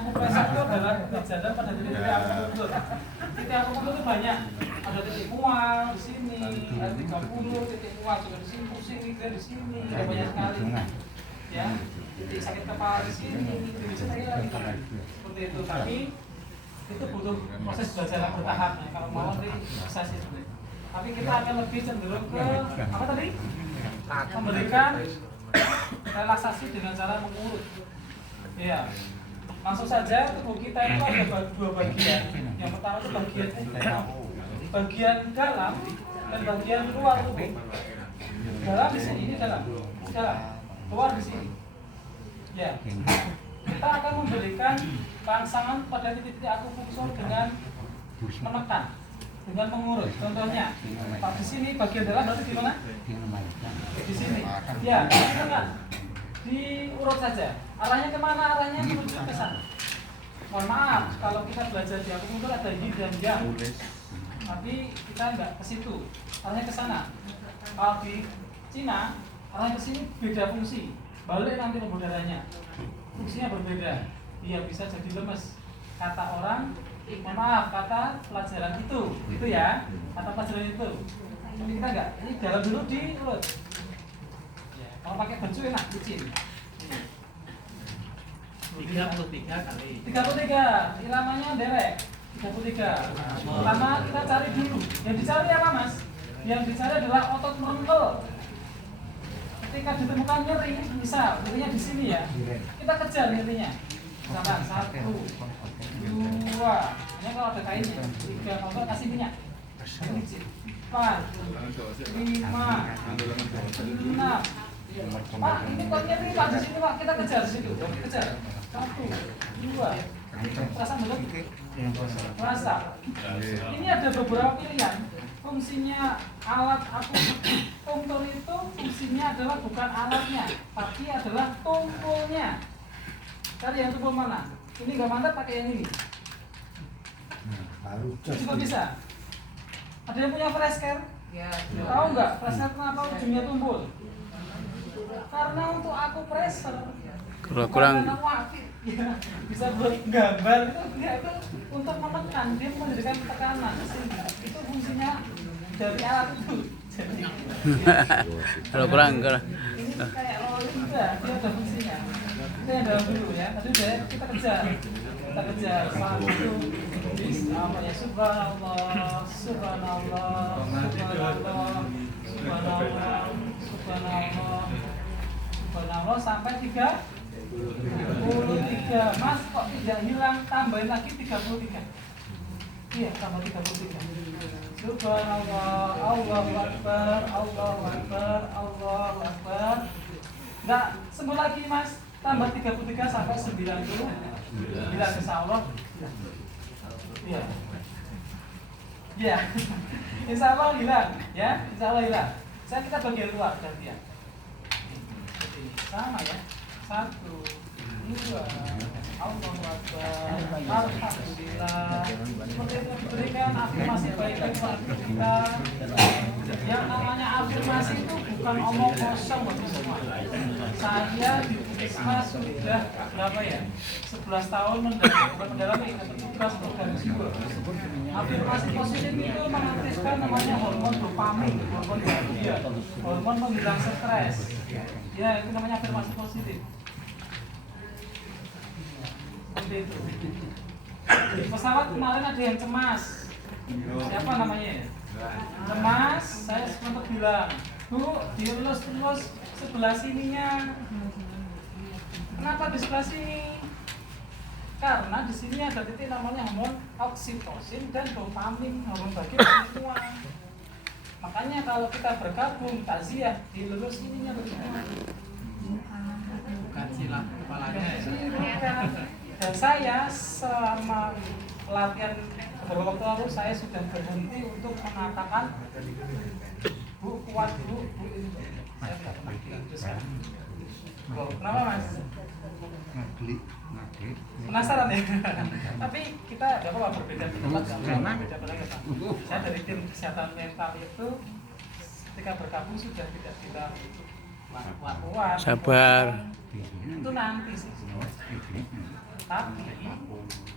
akupresur itu adalah kejadian pada titik akupunktur. Titik akupunktur itu banyak. Ada titik mual di sini, ada 30 titik mual juga di sini, pusing gitu di sini, ada banyak sekali. Ya, titik sakit kepala di sini, bisa seperti itu. Tapi itu butuh proses belajar yang bertahap ya. Kalau mau bisa sih sebenarnya. Tapi kita akan lebih cenderung ke apa tadi? Memberikan relaksasi dengan cara mengurut. Iya. Langsung saja tubuh kita itu ada dua bagian. Yang pertama itu bagian dalam dan bagian luar tubuh. Dalam di sini, ini dalam. Luar di sini. Ya. Kita akan memberikan rangsangan pada titik-titik akupunktur dengan menekan, dengan mengurut. Contohnya, Pak di sini bagian dalam berarti di mana? Di sini. Ya, di tengah. Diurut saja. Arahnya kemana? Arahnya menuju ke sana. Mohon maaf, kalau kita belajar di akupunktur ada yin dan yang. Tapi kita enggak ke situ. Arahnya ke sana. Kalau di Cina, arahnya ke sini beda fungsi. Balik nanti pembuluh darahnya. Fungsinya berbeda. Dia bisa jadi lemes. Kata orang, mohon maaf, kata pelajaran itu ya, kata pelajaran itu. Tapi kita enggak. Ini dalam dulu diurut. Kalau pakai baju enak, licin. 33 kali. 33, iramanya derek. 33. Pertama kita cari dulu. Yang dicari apa mas? Yang dicari adalah otot merengkel. Ketika ditemukan nyeri, misal nyerinya di sini ya, kita kejar nyerinya. Misalkan 1, 2, ini kalau ada kainnya, 3, kalau kasih minyak. 4, 5, 6. Pak, ini kok nyeri pak di sini pak, kita kejar di situ, kejar. 1, 2, terasa belum? Terasa. Ini ada beberapa pilihan. Fungsinya alat akupunktur itu fungsinya adalah bukan alatnya, tapi adalah tumpulnya. Cari yang tumpul mana? Ini nggak mantap pakai yang ini. Juga bisa. Ada yang punya flash care? Ya. Tahu nggak flash care kenapa ujungnya tumpul? Karena untuk akupresur kurang ya, bisa buat gambar itu untuk menekan, dia memberikan tekanan itu fungsinya dari alat itu. Jadi kalau kurang ini kayak rolling juga, dia ada fungsinya. Kita yang dalam dulu ya, tadi udah kita kejar satu apa ya, subhanallah sampai 33. Mas kok tidak hilang, tambahin lagi 33. Iya, tambah 33. Subhanallah, Allahu Akbar, Allahu Akbar, Allahu Akbar. Enggak, sembuh lagi mas, tambah 33 sampai 99, insyaallah. Iya. Iya. Insyaallah hilang, ya, insyaallah hilang. Saya kita bagian luar gantian. Sama ya. 1, 2, Allahu Akbar, alhamdulillah. Seperti itu berikan afirmasi baik-baik pada kita. Yang namanya afirmasi itu bukan omong kosong bagi semua. Saya di Puskesmas sudah berapa ya? 11 tahun mendalami tugas program jiwa. Afirmasi positif itu mengaktifkan namanya hormon dopamin, hormon bahagia, hormon menghilang stres. Ya, itu namanya afirmasi positif. Seperti itu. Di pesawat kemarin ada yang cemas. Siapa namanya? Cemas, saya sempat bilang, Bu, dielus terus sebelah sininya. Kenapa di sebelah sini? Karena di sini ada titik namanya hormon oksitosin dan dopamin, hormon bahagia semua. Makanya kalau kita bergabung takziah dilurus ininya bagaimana? Bukan silap kepalanya. Dan saya selama latihan beberapa waktu lalu saya sudah berhenti untuk mengatakan Bu kuat bu saya tidak pernah teruskan. Kenapa mas? Penasaran ya? Tapi kita tidak apa-apa berbeda pendapat, berbeda pendapat. Saya dari tim kesehatan mental itu ketika bergabung sudah tidak kita kuat. Sabar. Itu nanti sih. Tapi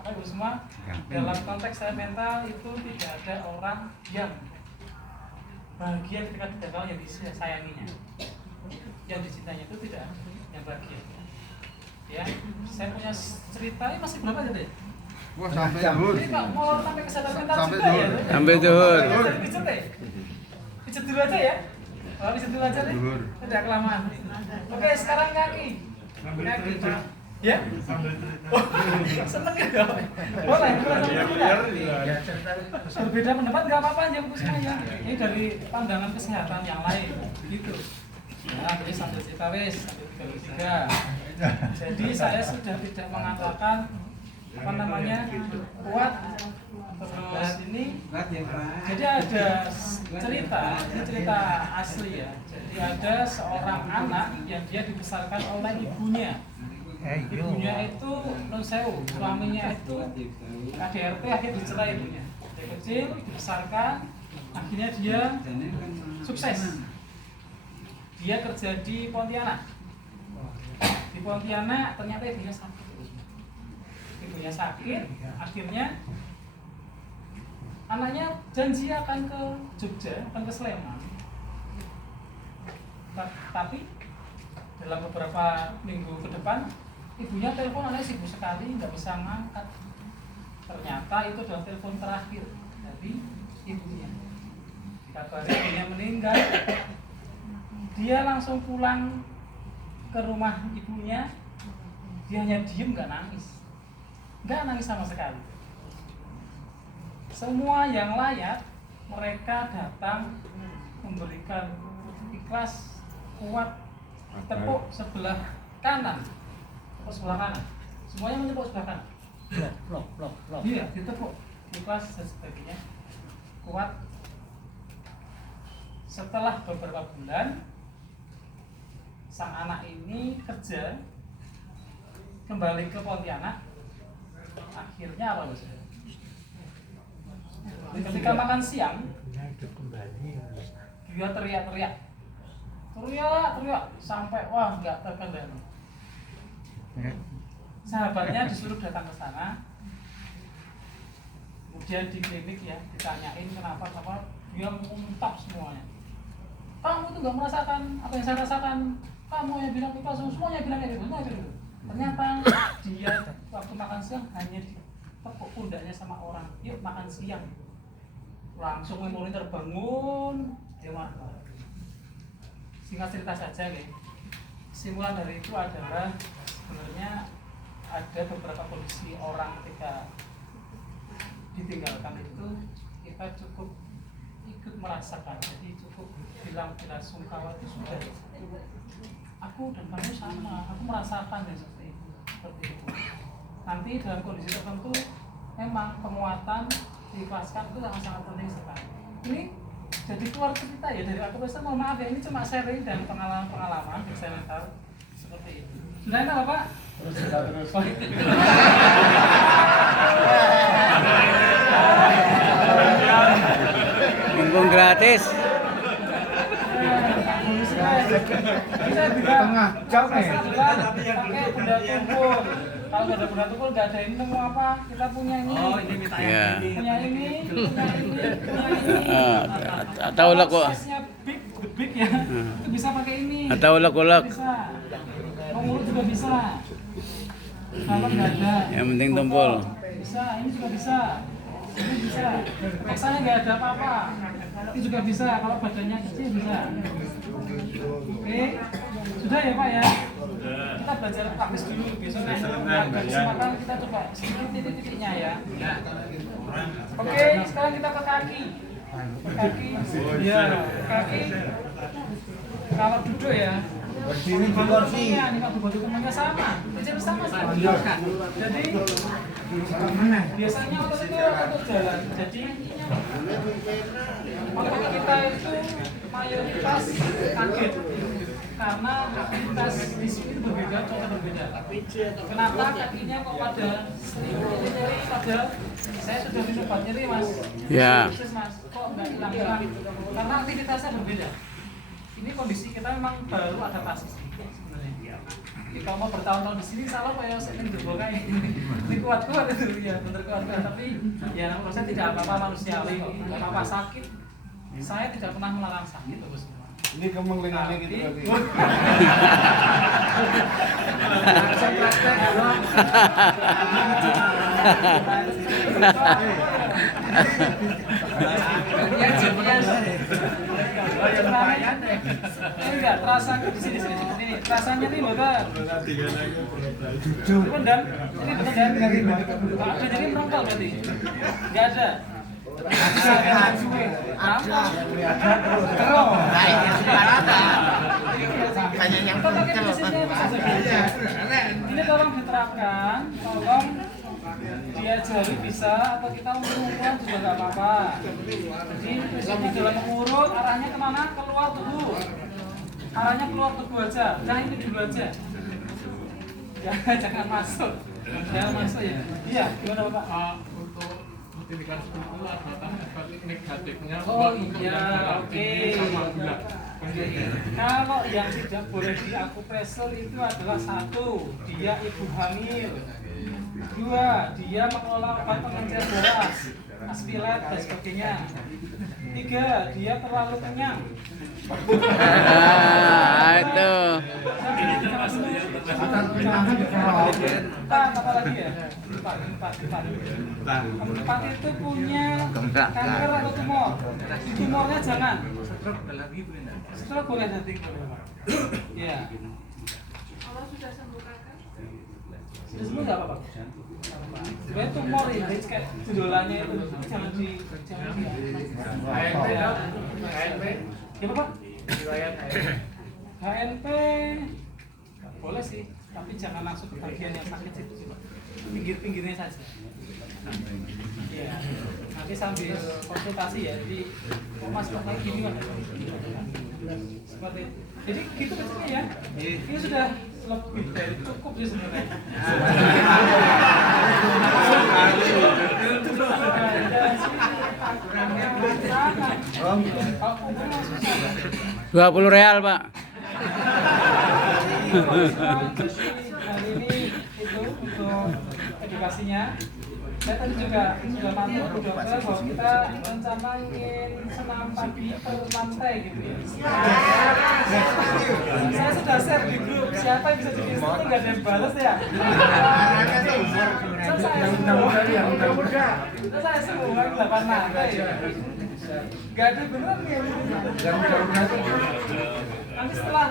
apa ibu semua, dalam konteks saya mental itu tidak ada orang yang bahagia ketika ditinggal yang disayanginya, yang dicintainya itu tidak ada yang bahagia. Ya, saya punya cerita ini masih berapa jadi? Wah, sampai zuhur. Ini Kak, mau sampai kesadaran mental Sampai juga ya? zuhur. Sampai zuhur. Pijet ya? Pijet dulu aja ya? Oh, pijet dulu aja nih? Zuhur. Udah kelamaan. Oke, sekarang kaki. Kaki. Ya? Oh, seneng ya? Boleh, berbeda pendapat nggak apa-apa aja Bu semuanya. Ini dari pandangan kesehatan yang lain, gitu. Nah, jadi sambil cerita wis, sambil 3. Jadi saya sudah tidak mengatakan apa namanya kuat terus ini. Jadi ada cerita, ini cerita asli ya. Jadi ada seorang anak yang dia dibesarkan oleh ibunya. Ibunya itu non sewu, suaminya itu KDRT, akhirnya dicerai ibunya. Dari kecil dibesarkan, akhirnya dia sukses. Dia kerja di Pontianak. Di Pontianak ternyata ibunya sakit. Ibunya sakit, akhirnya anaknya janji akan ke Jogja, akan ke Sleman. Tapi dalam beberapa minggu ke depan, ibunya telepon, anaknya sibuk sekali, nggak bisa ngangkat. Ternyata itu adalah telepon terakhir dari ibunya. Dikabari ibunya meninggal. Dia langsung pulang ke rumah ibunya. Dia hanya diem, nggak nangis sama sekali. Semua yang layak mereka datang memberikan ikhlas, kuat, tepuk sebelah kanan, semuanya menepuk sebelah kanan. Iya, ditepuk, ikhlas dan sebagainya, kuat. Setelah beberapa bulan, sang anak ini kerja kembali ke Pontianak. Akhirnya apa Mas? Ketika makan siang, dia teriak sampai wah nggak terkendali. Sahabatnya disuruh datang ke sana, kemudian di klinik ya ditanyain kenapa, dia mengungkap semuanya. Kamu itu nggak merasakan apa yang saya rasakan. Kamu yang bilang kita semuanya bilang kayak gitu. Ternyata dia waktu makan siang hanya ditepuk pundaknya sama orang. Yuk makan siang. Langsung memori terbangun, dia marah. Singkat cerita saja nih. Kesimpulan dari itu adalah sebenarnya ada beberapa kondisi orang ketika ditinggalkan itu kita cukup ikut merasakan. Jadi cukup bilang bila sungkawa itu sudah aku dan kamu sama, aku merasakan ya seperti itu. Nanti dalam kondisi tertentu memang penguatan diikhlaskan itu sangat penting sekali. Ini jadi keluar cerita ya dari aku pesan, mohon maaf ya, ini cuma sharing dan pengalaman saya tahu seperti itu. Sudah enak Bapak? Terus. Mumpung gratis. Bisa juga jauh nih. Pakai benda tumpul. Kalau nggak ada benda tumpul nggak ada ini mau apa? Kita punya ini. Oh, ini minta Iya. yang ini. Punya ini. Tahu lah kok. Size-nya big ya. Itu bisa pakai ini. Tahu lah kolak. Bisa. Mengurut juga bisa. Kalau nggak ada. Yang penting tumpul. Bisa. Ini juga bisa. Ini bisa. Teksanya nggak ada apa-apa. Ini juga bisa. Kalau badannya kecil bisa. Oke, sudah ya Pak ya. Kita belajar praktis dulu. Besok ada kesempatan kita coba sedikit titik-titiknya ya. Oke, sekarang kita ke kaki. Kaki, ya kaki. Kalau duduk ya. Berdiri di kursi. Ini kalau batu temannya sama. Kecil sama. Jadi biasanya otot itu otot jalan. Jadi otot kita itu mayoritas kaget karena aktivitas di sini berbeda, contoh berbeda. Kenapa kakinya kok pada nyeri? Padahal saya sudah minum obat nyeri Mas. Ya. Mas, kok nggak hilang-hilang? Karena aktivitasnya berbeda. Ini kondisi kita memang baru adaptasi sebenarnya. Ini kalau mau bertahun-tahun di sini salah kayak saya ini kayak ini kuat-kuat itu ya, bener kuat-kuat. Tapi ya menurut saya tidak apa-apa manusiawi kok, nggak apa-apa sakit. Saya tidak pernah melarang sakit terus. Ini kemengelingannya gitu lagi. Langsung praktek dulu. Enggak, terasa di sini ini rasanya nih betul. Pendam, ini betul dan ada jadi merangkal berarti. Enggak ada. Ini tolong diterapkan, tolong diajari bisa atau kita mengumpulkan juga nggak apa-apa. Jadi prinsipnya dalam mengurut arahnya kemana? Keluar tubuh. Arahnya keluar tubuh aja, jangan itu dulu aja. Jangan masuk. Jangan masuk ya. Iya, gimana Bapak? Untuk notifikasi itu ada efek negatifnya. Oh iya, oke. Kalau yang tidak boleh diakupresur itu adalah satu, dia ibu hamil. Dua, dia mengelola obat pengencer darah, aspirat dan sebagainya. Tiga, dia terlalu kenyang. Itu. Empat, apa lagi ya? Empat itu punya kanker atau tumor. Tumornya jangan. Stroke boleh nanti. Ya. Kalau sudah sembuh kanker, Sudah sembuh nggak apa-apa? Sebenarnya tumor ya, jadi kayak jendolanya itu jangan di HNP, Gimana Pak? riwayat HNP boleh sih, tapi jangan langsung ke bagian yang sakit situ sih Pak. Pinggir-pinggirnya saja. Iya. Nanti sambil konsultasi ya, jadi kok Mas kayak gini Pak. Seperti itu. Jadi gitu kecilnya ya. Ini sudah lebih dari cukup sih sebenarnya. Rp20 Pak. Hari ini itu untuk edukasinya. Saya tadi juga sudah bantu Bu Dokter bahwa kita rencana ingin senam pagi per lantai gitu ya. Saya sudah share di grup, siapa yang bisa jadi instruktur nggak ada yang balas ya. Saya semua 8 lantai. Gak ada beneran ya. Nanti setelah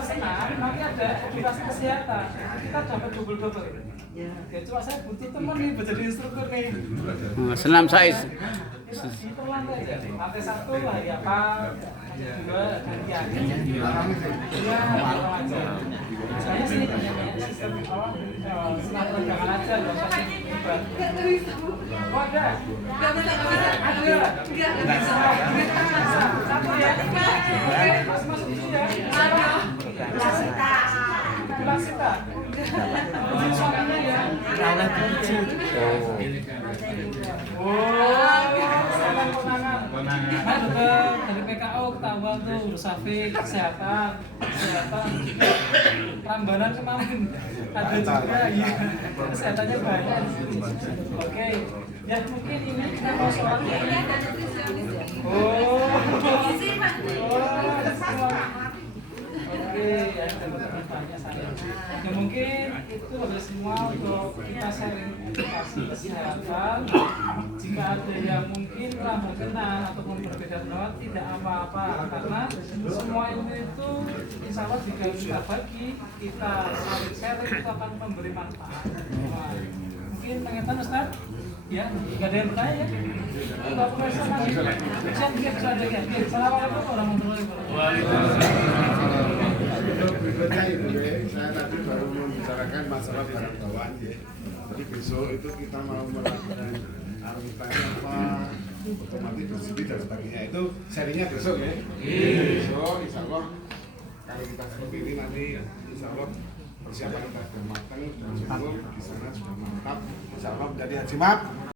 senam, nanti ada edukasi kesehatan. Kita dapat double. Ya, cuma saya butuh teman nih buat jadi instruktur nih. Senam size. Itu lantai aja. Lantai 1 lah ya Pak. Dua gantian. Iya, aja. Saya sih sistem senam peregangan aja, nggak usah hebat. Oh ada. Ada. Satu ya. Oke, masuk di sini ya. Lasita. Suaminya ya. Salam konangan. Dari PKO ketahuan tuh Rusafik, kesehatan. Prambanan kemarin ada juga ya. Kesehatannya banyak. Oke. Ya mungkin ini kita mau sholat ini. Oke, ya banyak saya. Ya mungkin itu adalah semua untuk kita sharing edukasi kesehatan. Jika ada yang mungkin kurang berkenan ataupun berbeda pendapat tidak apa-apa karena semua ilmu itu insya Allah jika kita bagi kita saling sharing itu akan memberi manfaat. Wah, mungkin pengetan Ustaz? Ya, nggak ada yang bertanya ya? Nggak perlu sama sih. Bisa ada ya. Assalamualaikum warahmatullahi wabarakatuh. Berikutnya itu saya tadi baru membicarakan masalah barang bawaan ya. Jadi besok itu kita mau melakukan arungan apa otomatis bersih dan sebagainya itu serinya besok ya. Besok insya Allah kalau kita seperti ini nanti insya Allah persiapan kita sudah matang dan semua di sana sudah mantap. Insya Allah menjadi hajimat.